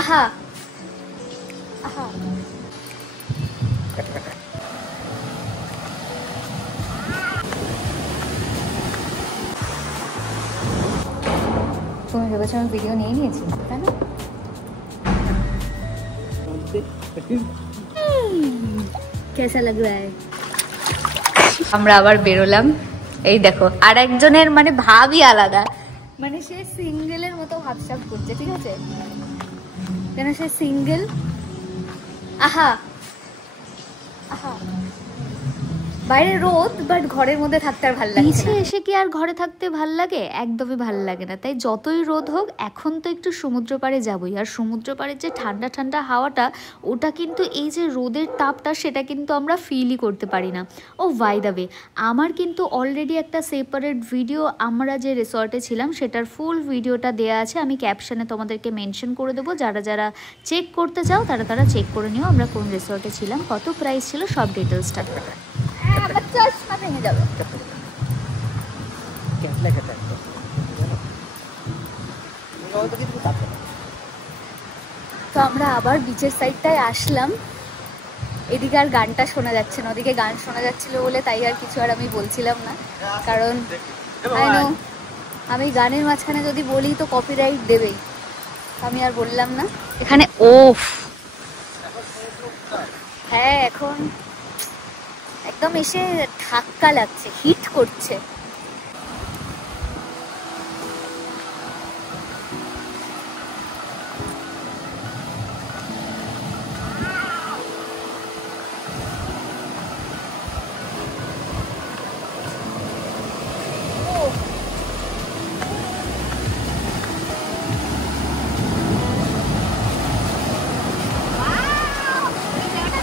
আহা আহা তুমি ভেবেছো আমি ভিডিও নিয়ে নিয়েছি তাই না? কেসা লাগ রা হ্যায়? আমরা আবার বেরোলাম। এই দেখো আর একজনের মানে ভাবই আলাদা, মানে সে সিঙ্গেলের মতো ভাবসাব করছে, ঠিক আছে? কেন সে সিঙ্গেল। আহা আহা বাইরে রোদ, বাট ঘরের মধ্যে থাকতে আর ভালো লাগে না। নিচে এসে কি আর ঘরে থাকতে ভাল লাগে? একদমই ভাল লাগে না। তাই যতই রোদ হোক এখন তো একটু সমুদ্র পাড়ে যাবই। আর সমুদ্র পাড়ের যে ঠান্ডা ঠান্ডা হাওয়াটা, ওটা কিন্তু এই যে রোদের তাপটা সেটা কিন্তু আমরা ফিলই করতে পারি না। ও বাই দ্য ওয়ে, আমার কিন্তু অলরেডি একটা সেপারেট ভিডিও আমরা যে রিসর্টে ছিলাম সেটার ফুল ভিডিওটা দেওয়া আছে, আমি ক্যাপশনে তোমাদেরকে মেনশন করে দেবো। যারা যারা চেক করতে চাও তারা তারা চেক করে নিও আমরা কোন রিসর্টে ছিলাম, কত প্রাইস ছিল, সব ডিটেলসটা। তো আমরা আবার বিচের সাইডটায় আসলাম। এদিকে আর গানটা শোনা যাচ্ছে না, ওদিকে গান শোনা যাচ্ছিল বলে তাই আর কিছু আর আমি বলছিলাম না, কারণ আমি গানের মাঝখানে যদি বলি তো কপিরাইট দেবেই, আমি আর বললাম না এখানে। ওফ হ্যাঁ, এখন একদম এসে ধাক্কা লাগছে, হিট করছে।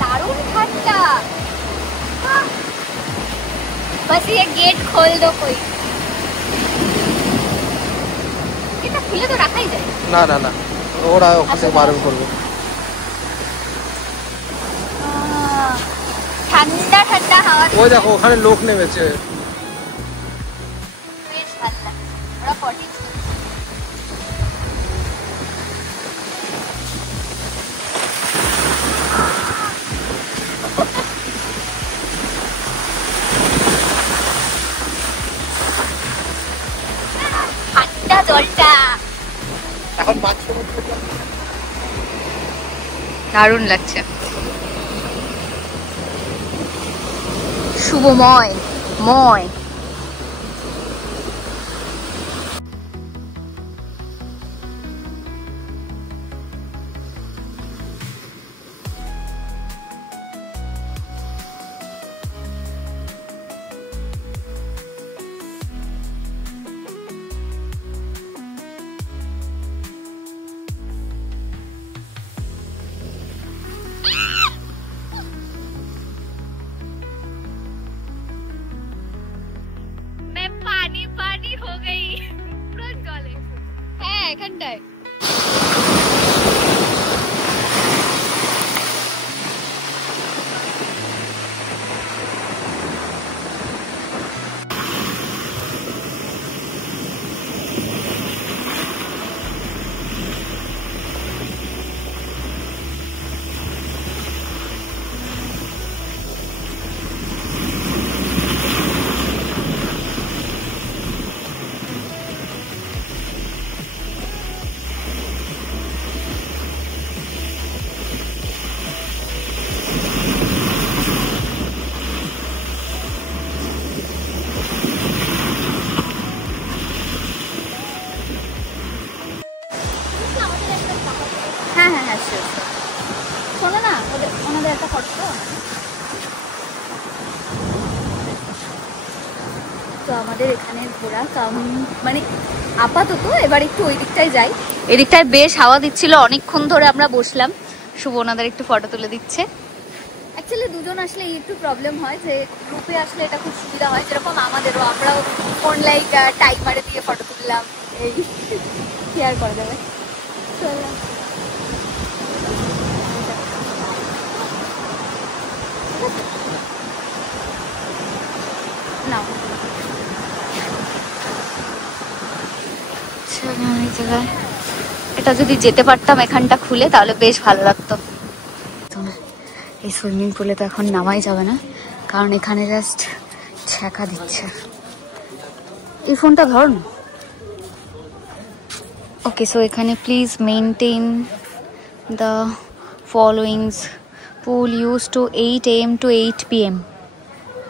দারুণ ঠান্ডা। बस ये गेट खोल दो कोई। এটা খুলে তো রাখাই যায়। না না না, ওরা ওখানে বারণ করবে। ঠান্ডা ঠান্ডা হাওয়া। ওই দেখো ওখানে লোক নেমেছে। বেশ ভালো লাগে, ওরা পটি জলটা এখন দারুণ লাগছে। শুভময় ময় এখানটায়। শোনো না, ওনাদের একটা ফটো। তো আমাদের এখানে ঘোরা মানে আপাতত এবার একটু ওই দিকটায় যাই। এদিকটায় বেশ হাওয়া দিচ্ছিল, অনেকক্ষণ ধরে আমরা বসলাম। শুভ ওনাদের একটু ফটো তুলে দিচ্ছে। অ্যাকচুয়ালি দুজন আসলে একটু প্রবলেম হয়, যে গ্রুপে আসলে এটা খুব সুবিধা হয়, যেরকম আমাদেরও, আমরাও ফোন লাইক টাইমারে দিয়ে ফটো তুললাম, এই শেয়ার করা যাবে। নাও এই জায়গায় এটা যদি যেতে পারতাম এখানটা খুলে তাহলে বেশ ভালো লাগতো। এই সুইমিং পুলে তো এখন নামাই যাবে না, কারণ এখানে জাস্ট ছ্যাঁকা দিচ্ছে। এই ফোনটা ধর না। ওকে, সো এখানে please maintain the followings. Pool use to 8 AM to 8 PM।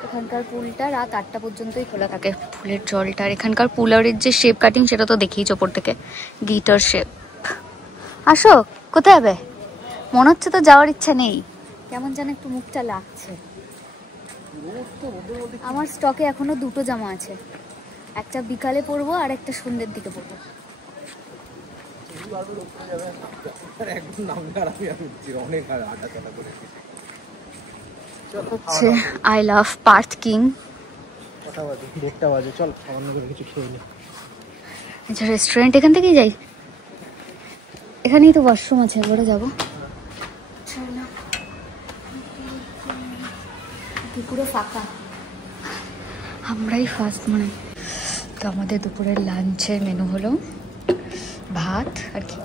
এখানকার পুলটা রাত 8টা পর্যন্তই খোলা থাকে। পুলের জলটা আর এখানকার পুলারের যে শেপ কাটিং সেটা তো দেখিয়েছ ওপর থেকে, গিটার শেপ। আসো, কোথায় যাবে? মনে হচ্ছে তো যাওয়ার ইচ্ছা নেই, কেমন যেন একটু মুখটা লাগছে। আমার স্টকে এখনো 2টো জামা আছে, একটা বিকালে পরবো আর একটা সন্ধ্যের দিকে পরবো। হচ্ছে আই লাভ পার্কিং। আচ্ছা, রেস্টুরেন্ট এখান থেকেই যাই, এখানেই তো ওয়াশরুম আছে, একবারে যাবো। পুরো ফাঁকা, আমরাই ফার্স্ট মনে। তো আমাদের দুপুরের লাঞ্চের মেনু হলো ভাত আর কি,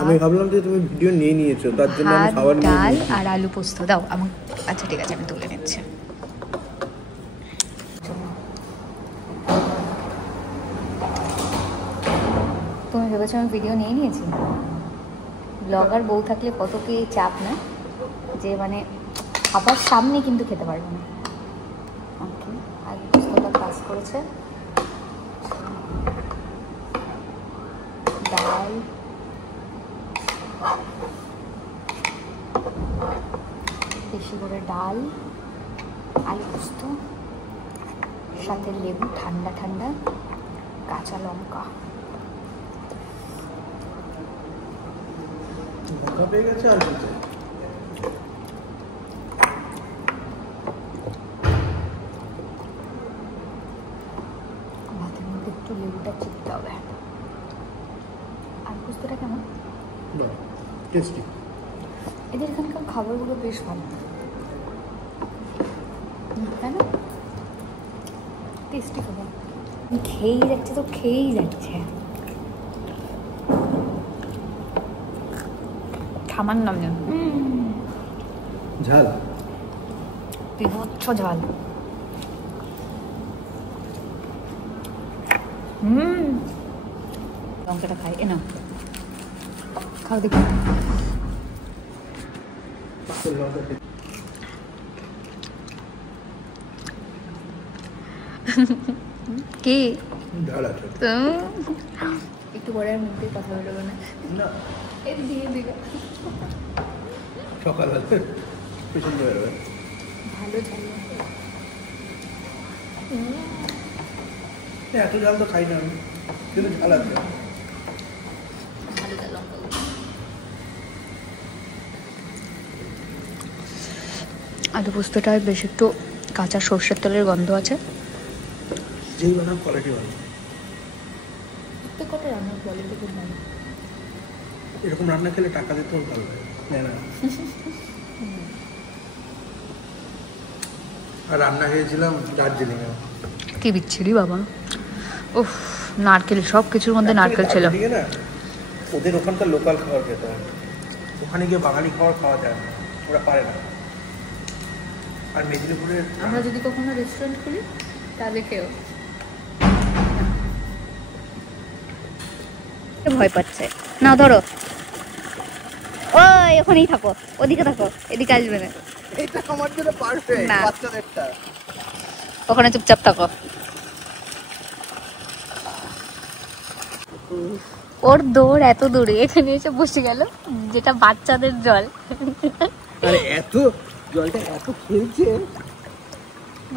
আমি ভাবলাম যে তুমি ভিডিও নিয়ে নিয়েছো, তার জন্য আমি খাবার নিয়ে ডাল আর আলু পোস্ত দাও আমার। আচ্ছা ঠিক আছে, আমি তুলে নিচ্ছি। তুমি ভেবেছো আমি ভিডিও নিয়ে নিয়েছি? ব্লগার বউ থাকলে কত কি চাপ না, যে মানে খাবার সামনে কিন্তু খেতে পারবে না। ওকে, আলু পোস্তটা কাজ করেছে, ডাল, বেশি করে ডাল, আলু পোস্ত, সাথে লেবু ঠান্ডা ঠান্ডা, কাঁচা লঙ্কা। ভাতের মধ্যে একটু লেবুটা চিপতে হবে। আলু পোস্তটা কেমন? টেস্টি। এদের এখানকার খাবারগুলো বেশ ভালো, তাই না? টেস্টি খাবার, খেয়েই যাচ্ছে তো খেয়েই যাচ্ছে। থামার নাম নেই, ঝাল, বিভৎস ঝাল। লঙ্কাটা খাই, এ নাও খাও দেখি। কি একটু পরে আর মুখ দিয়ে কথা বলবো না, দিয়ে দিবে সকাল পছন্দ হয়ে যাবে। ভালো ঝাল, এত ঝাল তো খাই না আমি, কিন্তু ঝাল আছে। আলু পোস্তটায় বেশ একটু কাঁচা সর্ষের তেলের গন্ধ আছে। যেই বানাও কোয়ালিটি ভালো, প্রত্যেকটা রান্নার কোয়ালিটি খুব ভালো। এরকম রান্না খেলে টাকা দিতেও ভালো লাগে, না? আর রান্না খেয়েছিলাম দার্জিলিং এ, কি বিচ্ছিরি বাবা। উফ, নারকেল, সব কিছুর মধ্যে নারকেল ছিল। ওদের ওখানকার লোকাল খাবার খেতে হয়, ওখানে গিয়ে বাঙালি খাবার খাওয়া যায় না, ওরা পারে না। আর মেদিনীপুরের, আমরা যদি কখনো রেস্টুরেন্ট খুলি তাহলে খেও। ভয় পাচ্ছে না, ধরো ওই ওখানেই থাকো, ওদিকে থাকো, এদিকে আসবে না। এটা আমার জন্য পারফেক্ট, বাচ্চাদেরটা। ওখানে চুপচাপ থাকো। ওর দৌড় এত দূরে, এখানে এসে বসে গেল, যেটা বাচ্চাদের জল। আরে এত জলটা এত খেলছে,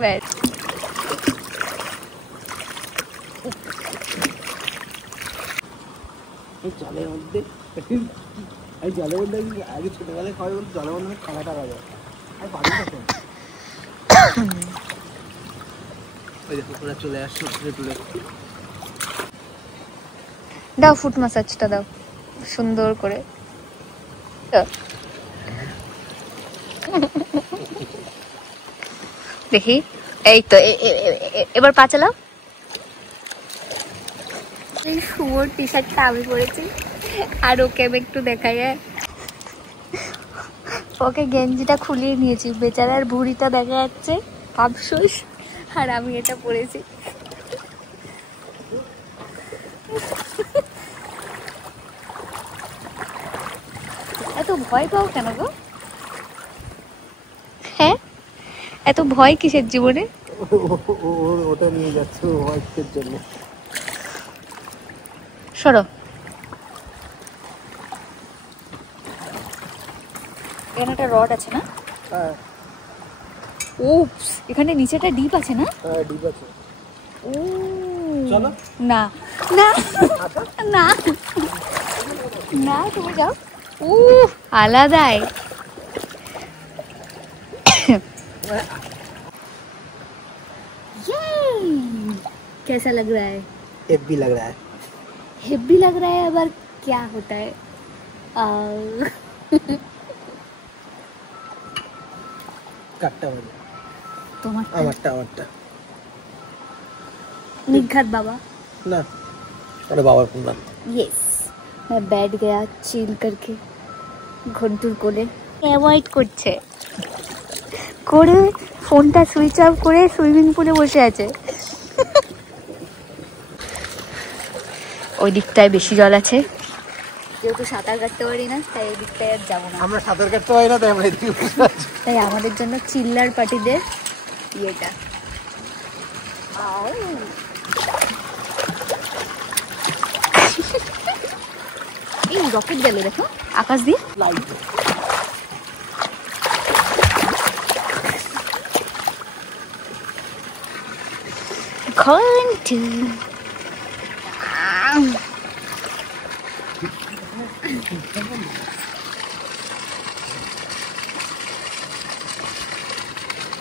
ব্যাস। জলের মধ্যে, এই জলের মধ্যে আগে ছোটবেলায় খাওয়া বলতে জলের মধ্যে খাওয়া টাকা যায় আর পানি তখন। ওই দেখো পুরো চলে আসছে উপরে তুলে। দাও ফুট ম্যাসাজটা দাও সুন্দর করে। দেখি, এই তো এবার পা চালাও। এই শুয়োর টি শার্টটা আমি পরেছি, আর ওকে আমি একটু দেখাই। ওকে গেঞ্জিটা খুলিয়ে নিয়েছি, বেচারার ভুঁড়িটা দেখা যাচ্ছে, আফসোস। আর আমি এটা পরেছি। এত ভয় পাও কেন গো? হ্যাঁ, এত ভয় কিসের জীবনে? ওটা নিয়ে যাচ্ছে হোয়াইটের জন্য। সরো। এখানে একটা রড আছে না? হ্যাঁ। উপস, এখানে নিচেটা ডিপ আছে না? হ্যাঁ, ডিপ আছে। ও চলো। না না না না, তুমি যাও। আলাদাই। कैसा लग रहा है? हेवी लग रहा है। हेवी लग रहा है। अब क्या होता है? কাটটা বলে তোমার আমারটা निघात बाबा না, ওটা বাবার ফোন না। यस, मैं बैठ गया चिल करके ঘন্টুর কোলে। অ্যাভয়েড করছে করে ফোনটা সুইচ অফ করে সুইমিং পুলে বসে আছে। ওই দিকটায় বেশি জল আছে, যেহেতু সাঁতার কাটতে পারি না তাই এই দিকটায় আর যাবো না। আমরা সাঁতার কাটতে পারি না তাই আমরা এদিকে বসে আছি। তাই আমাদের জন্য চিল্লার পার্টিদের ইয়েটা। এই রকেট গেল দেখো আকাশ দিয়ে। লাইট ঘন্টু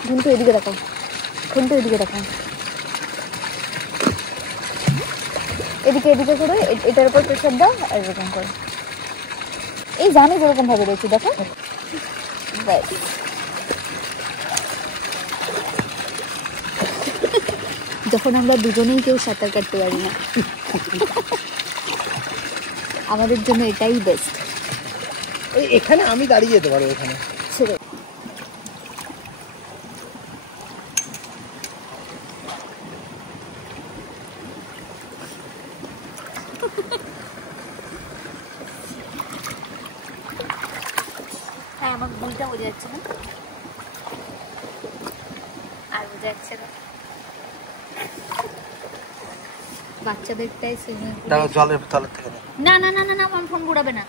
ঘন্টু এদিকে দেখো, ঘন্টু এদিকে দেখো, এদিকে এদিকে করো, এটার উপর প্রেশার দাও আর এরকম করো। এই জানো যেরকম ভাবে রয়েছি দেখো। যখন আমরা দুজনেই কেউ সাঁতার কাটতে পারি না, আমাদের জন্য এটাই বেস্ট। এখানে আমি দাঁড়িয়ে যেতে পারবো এখানে। ছেড়ে হ্যাঁ, আমার ভুলটা বোঝা যাচ্ছে না, আর বোঝা যাচ্ছে না। বাচ্চাদেরটাই সুইমিং পুল জলের তলের থেকে না না না না না, আমার ফোন ঘুরাবে না।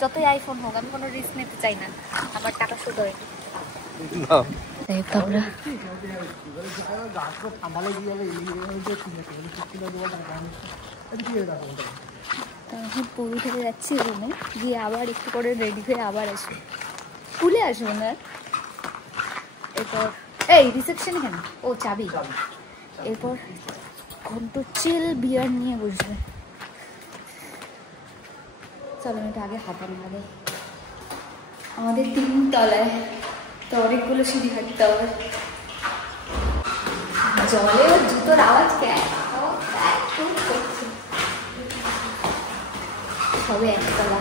যতই আইফোন হোক, আমি কোনো রিস্ক নিতে চাই না, আমার টাকা শুধু হয়। পুরী থেকে যাচ্ছি রুমে গিয়ে আবার একটু করে রেডি হয়ে আবার আসবো, স্কুলে আসবো না। এরপর এই রিসেপশন এখানে, ও চাবি। এরপর ঘন্টু চিল বিয়ার নিয়ে বসবে। চলো আমি আগে হাঁটানো হবে, আমাদের 3 তলায় তো অনেকগুলো সিঁড়ি হাঁটতে হবে। জলে ও জুতোর আওয়াজ সবে 1 তলা।